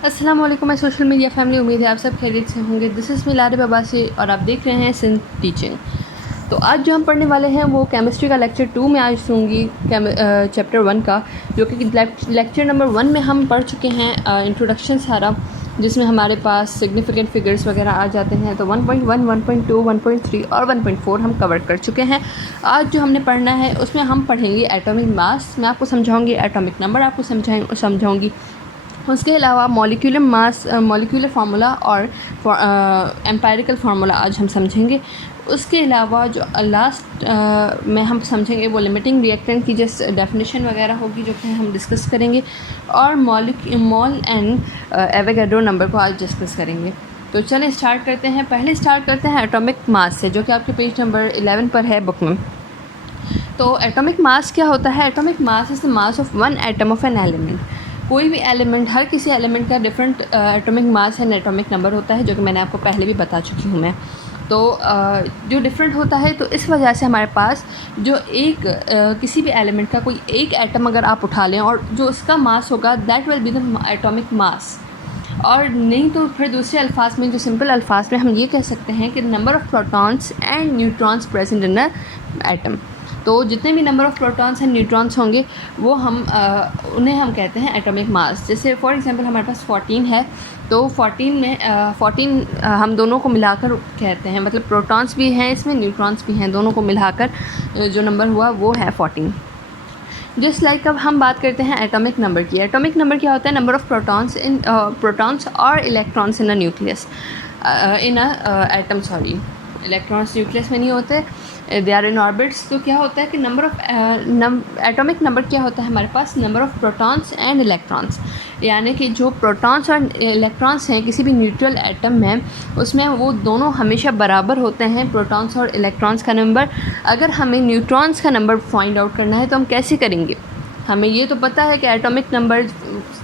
अस्सलाम वालेकुम मैं सोशल मीडिया फैमिली, उम्मीद है आप सब खैरियत से होंगे। दिस इज़ मिलाद बाबा से और आप देख रहे हैं सिंध टीचिंग। तो आज जो हम पढ़ने वाले हैं वो केमिस्ट्री का लेक्चर 2 में आज दूँगी चैप्टर 1 का, जो कि लेक्चर नंबर 1 में हम पढ़ चुके हैं इंट्रोडक्शन सारा, जिसमें हमारे पास सिग्निफिकेंट फिगर्स वगैरह आ जाते हैं। तो 1.1, 1.2, 1.3 और 1.4 हम कवर कर चुके हैं। आज जो हमने पढ़ना है उसमें हम पढ़ेंगे एटॉमिक मास, मैं आपको समझाऊंगी, एटॉमिक नंबर आपको समझाऊंगी। उसके अलावा मॉलिक्यूलर मास, मॉलिक्यूलर फार्मूला और एम्पिरिकल फार्मूला आज हम समझेंगे। उसके अलावा जो लास्ट में हम समझेंगे वो लिमिटिंग रिएक्टेंट की जिस डेफिनेशन वगैरह होगी जो कि हम डिस्कस करेंगे, और मॉल एंड एवोगैड्रो नंबर को आज डिस्कस करेंगे। तो चलें स्टार्ट करते हैं। पहले स्टार्ट करते हैं एटॉमिक मास से, जो कि आपके पेज नंबर 11 पर है बुक में। तो एटॉमिक मास क्या होता है? Atomic mass is the mass of one atom of an element. कोई भी एलिमेंट, हर किसी एलिमेंट का different atomic mass and atomic number होता है, जो कि मैंने आपको पहले भी बता चुकी हूँ मैं। तो जो डिफरेंट होता है, तो इस वजह से हमारे पास जो एक किसी भी एलिमेंट का कोई एक एटम अगर आप उठा लें और जो उसका मास होगा that will be the atomic mass. और नहीं तो फिर दूसरे अल्फाज में, जो सिंपल अल्फाज में, हम ये कह सकते हैं कि number of protons and neutrons present in a atom. तो जितने भी number of protons and neutrons होंगे वो उन्हें हम कहते हैं एटॉमिक मास। जैसे फॉर एग्जांपल हमारे पास 14 है, तो 14 में 14 हम दोनों को मिलाकर कहते हैं, मतलब प्रोटॉन्स भी हैं इसमें, न्यूट्रॉन्स भी हैं, दोनों को मिलाकर जो नंबर हुआ वो है 14। जस्ट लाइक अब हम बात करते हैं एटॉमिक नंबर की। एटॉमिक नंबर क्या होता है? नंबर ऑफ़ प्रोटॉन्स और electrons in a nucleus, in a atom, sorry, electrons nucleus में नहीं होते, दे आर इन ऑर्बिट्स। तो क्या होता है कि एटॉमिक नंबर क्या होता है हमारे पास? Number of protons and electrons, यानी कि जो प्रोटॉन्स और इलेक्ट्रॉन्स हैं किसी भी न्यूट्रल एटम में, उसमें वो दोनों हमेशा बराबर होते हैं, प्रोटॉन्स और इलेक्ट्रॉन्स का नंबर। अगर हमें न्यूट्रॉन्स का नंबर फाइंड आउट करना है तो हम कैसे करेंगे? हमें ये तो पता है कि एटॉमिक नंबर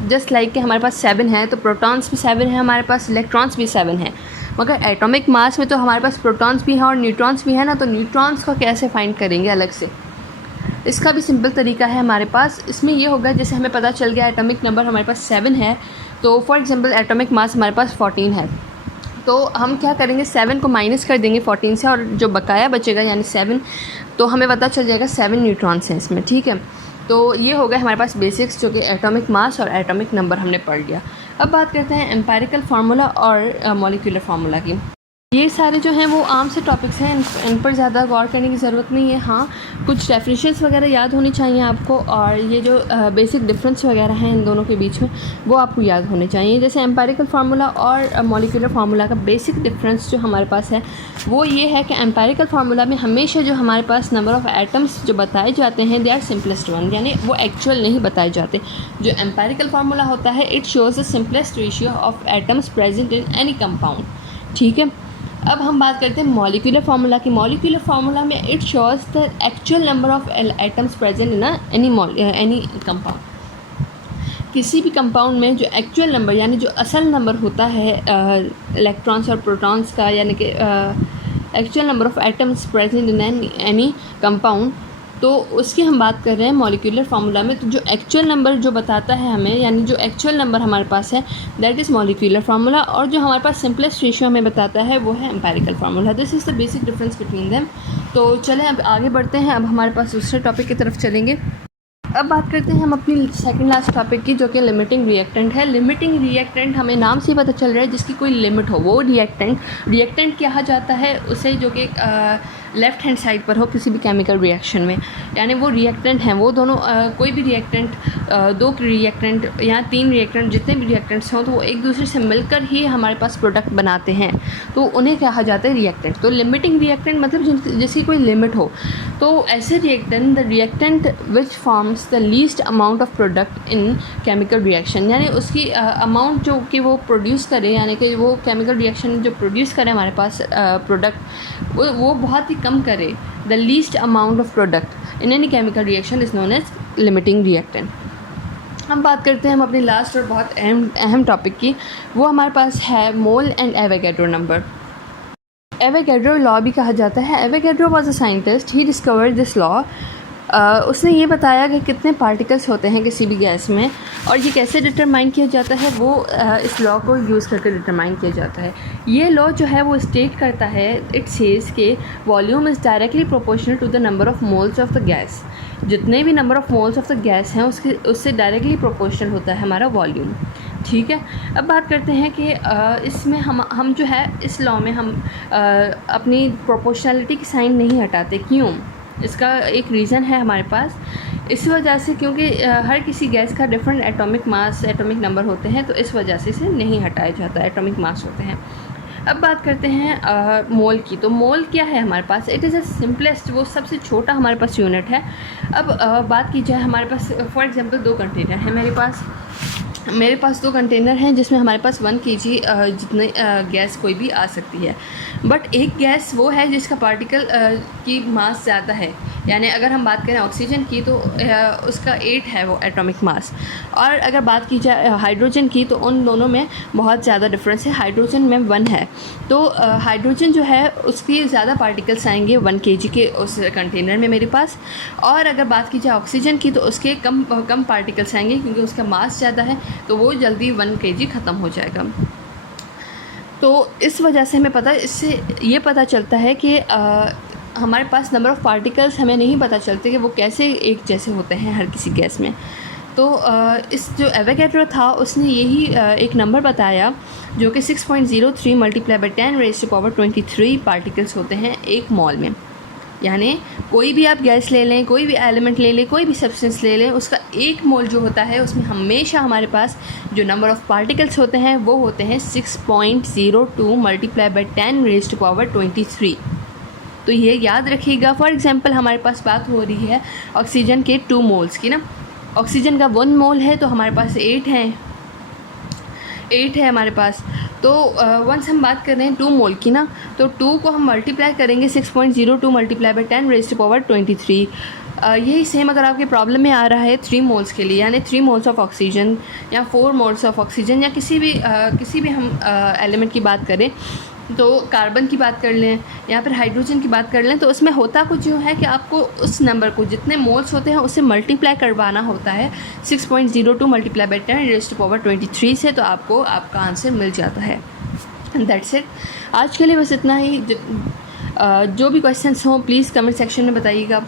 जस्ट लाइक कि हमारे पास 7 है, तो प्रोटॉन्स भी 7 है हमारे पास, इलेक्ट्रॉन्स भी 7 है, मगर एटॉमिक मास में तो हमारे पास प्रोटॉन्स भी हैं और न्यूट्रॉन्स भी हैं ना। तो न्यूट्रॉन्स को कैसे फाइंड करेंगे अलग से? इसका भी सिंपल तरीका है हमारे पास। इसमें ये होगा, जैसे हमें पता चल गया एटॉमिक नंबर हमारे पास 7 है, तो फॉर एग्जांपल एटॉमिक मास हमारे पास 14 है, तो हम क्या करेंगे, 7 को माइनस कर देंगे 14 से, और जो बकाया बचेगा यानी 7, तो हमें पता चल जाएगा 7 न्यूट्रॉन्स हैं इसमें, ठीक है। तो ये हो गया हमारे पास बेसिक्स, जो कि एटॉमिक मास और एटॉमिक नंबर हमने पढ़ लिया। अब बात करते हैं एम्पिरिकल फार्मूला और मॉलिक्यूलर फार्मूला की। ये सारे जो हैं वो आम से टॉपिक्स हैं, इन पर ज़्यादा गौर करने की ज़रूरत नहीं है। हाँ, कुछ डेफिनेशंस वगैरह याद होनी चाहिए आपको, और ये जो बेसिक डिफरेंस वगैरह हैं इन दोनों के बीच में वो आपको याद होने चाहिए। जैसे एम्पिरिकल फार्मूला और मॉलिक्यूलर फार्मूला का बेसिक डिफरेंस जो हमारे पास है वो ये है कि एम्पिरिकल फार्मूला में हमेशा जो हमारे पास नंबर ऑफ़ एटम्स जो बताए जाते हैं दे आर सिंपलेस्ट वन, यानी वो एक्चुअल नहीं बताए जाते। जो एम्पिरिकल फार्मूला होता है it shows the simplest ratio of atoms present in any compound, ठीक है। अब हम बात करते हैं मॉलिक्यूलर फार्मूला की। मॉलिक्यूलर फार्मूला में it shows the actual number of atoms present in any compound. किसी भी कंपाउंड में जो एक्चुअल नंबर यानी जो असल नंबर होता है इलेक्ट्रॉन्स और प्रोटॉन्स का, यानी कि actual number of atoms present in any compound, तो उसकी हम बात कर रहे हैं मॉलिक्यूलर फार्मूला में। तो जो एक्चुअल नंबर जो बताता है हमें, यानी जो एक्चुअल नंबर हमारे पास है दैट इज़ मॉलिक्यूलर फार्मूला, और जो हमारे पास सिंपलेस्ट रेशियो हमें बताता है वो है empirical formula. This is the basic difference between them. तो चलें अब आगे बढ़ते हैं, अब हमारे पास दूसरे टॉपिक की तरफ चलेंगे। अब बात करते हैं हम अपनी सेकंड लास्ट टॉपिक की, जो कि लिमिटिंग रिएक्टेंट है। लिमिटिंग रिएक्टेंट हमें नाम से ही पता चल रहा है, जिसकी कोई लिमिट हो वो रिएक्टेंट कहा जाता है उसे, जो कि लेफ़्ट हैंड साइड पर हो किसी भी केमिकल रिएक्शन में, यानी वो रिएक्टेंट हैं वो दोनों, कोई भी रिएक्टेंट, 2 रिएक्टेंट या 3 रिएक्टेंट, जितने भी रिएक्टेंट्स हों तो वो एक दूसरे से मिलकर ही हमारे पास प्रोडक्ट बनाते हैं, तो उन्हें कहा जाता है रिएक्टेंट। तो लिमिटिंग रिएक्टेंट मतलब जिसकी कोई लिमिट हो। तो ऐसे the reactant which forms the least amount of product in chemical reaction, यानी उसकी अमाउंट जो कि वो प्रोड्यूस करे, यानी कि वो केमिकल रिएक्शन जो प्रोड्यूस करे हमारे पास प्रोडक्ट, वो बहुत ही कम करे। The least amount of product in any chemical reaction is known as limiting reactant. हम बात करते हैं हम अपनी लास्ट और बहुत अहम टॉपिक की, वो हमारे पास है mole and Avogadro number. Avogadro law भी कहा जाता है। Avogadro was a scientist, he discovered this law उसने ये बताया कि कितने पार्टिकल्स होते हैं किसी भी गैस में और ये कैसे डिटरमाइन किया जाता है, वो इस लॉ को यूज़ करके डिटरमाइन किया जाता है। ये लॉ जो है वो स्टेट करता है, इट सेज के volume is directly proportional to the number of moles of the gas. जितने भी number of moles of the gas हैं उससे डायरेक्टली प्रोपोर्शनल होता है हमारा वॉल्यूम। ठीक है, अब बात करते हैं कि इसमें हम जो है इस लॉ में हम अपनी प्रोपोर्शनलिटी की साइन नहीं हटाते। क्यों? इसका एक रीज़न है हमारे पास। इस वजह से क्योंकि हर किसी गैस का different atomic mass, atomic number होते हैं, तो इस वजह से इसे नहीं हटाया जाता, एटॉमिक मास होते हैं। अब बात करते हैं मोल की। तो मोल क्या है हमारे पास? इट इज़ अ सिंपलेस्ट, वो सबसे छोटा हमारे पास यूनिट है। अब बात की जाए, हमारे पास फॉर एग्जांपल 2 कंटेनर हैं मेरे पास 2 कंटेनर हैं जिसमें हमारे पास 1 kg जितने गैस कोई भी आ सकती है। बट एक गैस वो है जिसका पार्टिकल की मास ज़्यादा है, यानी अगर हम बात करें ऑक्सीजन की तो उसका 8 है वो एटॉमिक मास। और अगर बात की जाए हाइड्रोजन की तो उन दोनों में बहुत ज़्यादा डिफरेंस है, हाइड्रोजन में 1 है। तो हाइड्रोजन जो है उसकी ज़्यादा पार्टिकल्स आएंगे 1 kg के उस कंटेनर में मेरे पास। और अगर बात की जाए ऑक्सीजन की तो उसके कम पार्टिकल्स आएंगे क्योंकि उसका मास ज़्यादा है, तो वो जल्दी 1 kg ख़त्म हो जाएगा। तो इस वजह से हमें इससे ये पता चलता है कि हमारे पास नंबर ऑफ़ पार्टिकल्स हमें नहीं पता चलते कि वो कैसे एक जैसे होते हैं हर किसी गैस में। तो इस जो एवोगैड्रो था उसने यही एक नंबर बताया जो कि 6.03 मल्टीप्लाई बाई 10⁻23 पार्टिकल्स होते हैं एक मॉल में। यानी कोई भी आप गैस ले लें, कोई भी एलिमेंट ले लें, कोई भी सब्सटेंस ले लें, उसका एक मोल जो होता है उसमें हमेशा हमारे पास जो नंबर ऑफ़ पार्टिकल्स होते हैं वो होते हैं 6.02 मल्टीप्लाई बाई 10⁻23। तो ये याद रखिएगा। फॉर एग्जांपल हमारे पास बात हो रही है ऑक्सीजन के 2 मोल्स की ना। ऑक्सीजन का 1 मोल है तो हमारे पास 8 है हमारे पास। तो वंस हम बात कर रहे हैं 2 मोल की ना, तो 2 को हम मल्टीप्लाई करेंगे 6.02 मल्टीप्लाई बाई 10⁻23। यही सेम अगर आपके प्रॉब्लम में आ रहा है 3 मोल्स के लिए, यानी 3 मोल्स ऑफ ऑक्सीजन या 4 मोल्स ऑफ ऑक्सीजन या किसी भी हम एलिमेंट की बात करें, तो कार्बन की बात कर लें या फिर हाइड्रोजन की बात कर लें, तो उसमें होता कुछ यूँ है कि आपको उस नंबर को जितने मोल्स होते हैं उससे मल्टीप्लाई करवाना होता है 6.02 मल्टीप्लाई बाई 10⁻23 से, तो आपको आपका आंसर मिल जाता है। That's it. आज के लिए बस इतना ही। जो भी क्वेश्चंस हों प्लीज़ कमेंट सेक्शन में बताइएगा।